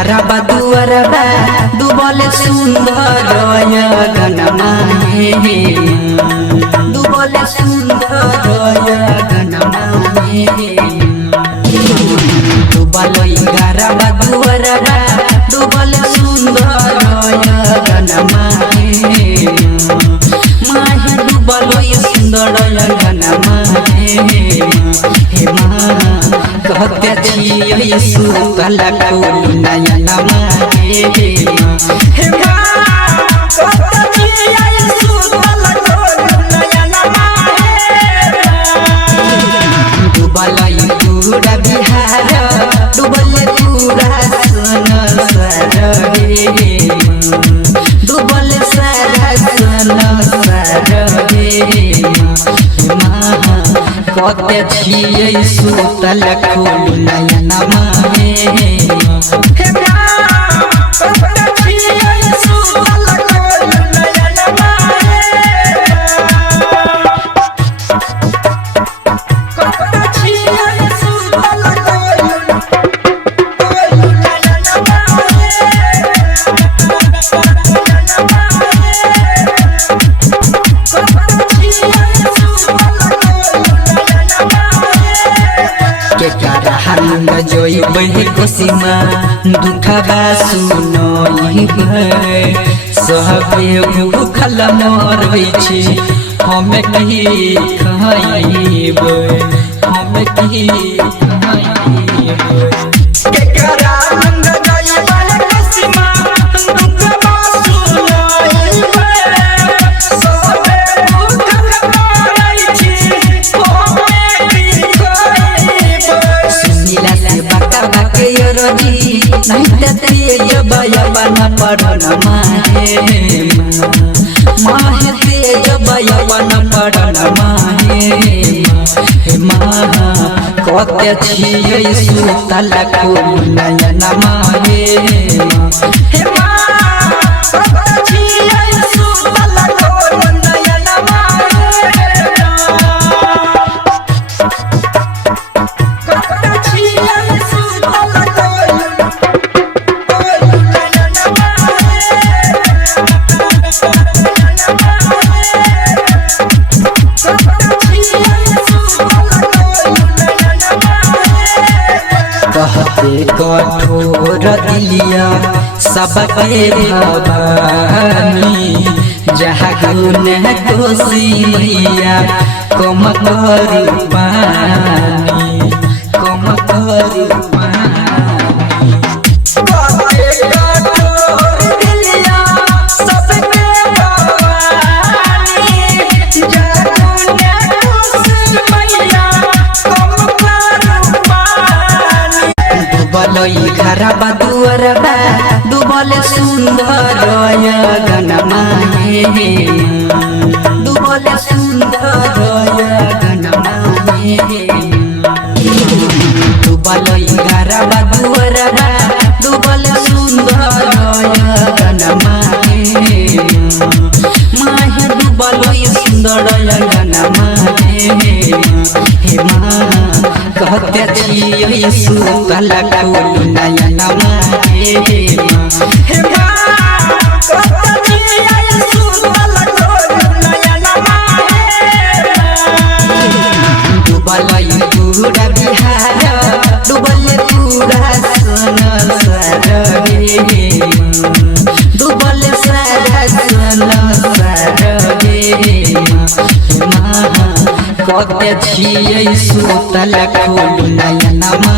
घरबा दुआरबा डूबल सुंदर गनमा हे डूबल सुंदर गनमा हे डूबल घरबा दुआरबा डूबल सुंदर गनमा हे माहे डूबल सुंदर गनमा हे माँ कहते छियै सुतल खोलू नयनमा हे माँ कहते छियै सुतल खोलू नयनमा डूबल पूरा बिहार डूबल पूरा संसार डूबल सारा संसार कहते छियै सुतल खोलू नयनमा हे माँ कहते छियै सुतल खोलू नयनमा कहते छियै सुतल खोलू नयनमा जोई बही कोसीमा दुखबा सुनइबे सहबे भूखल मरबै छी हमें कही खाइबे हमें कही खाइबे केकरा नंद जोई बही कोसीमा दुखबा सुनइबे सहबे भूखल मरबै छी हमें कही खाइबे नहीं तेज बयबन पढ़न माहे माहे तेज बयबन पढ़न माहे हे माँ कहते छियै सुतल खोलू नयनमा हे माँ कहते छियै सुतल खोलू नयनमा कहते छियै सुतल कहते कठोर दिलिया सबके भवानी जहाँ गुण कोसी मैया कम करू पानी कम करू घरबा दुआरबा डूबल सुंदर गनमा हे डूबल सुंदर गनमा हे डूबल घरबा दुआरबा डूबल सुंदर गनमा हे माहे डूबल सुंदर गनमा हे माँ कहते छियै सुतल खोलू नयनमा हे माँ कहते छियै सुतल खोलू नयनमा डूबल पूरा बिहार डूबल पूरा संसार डूबल सारा संसार कहते छियै सुतल खोलू नयनमा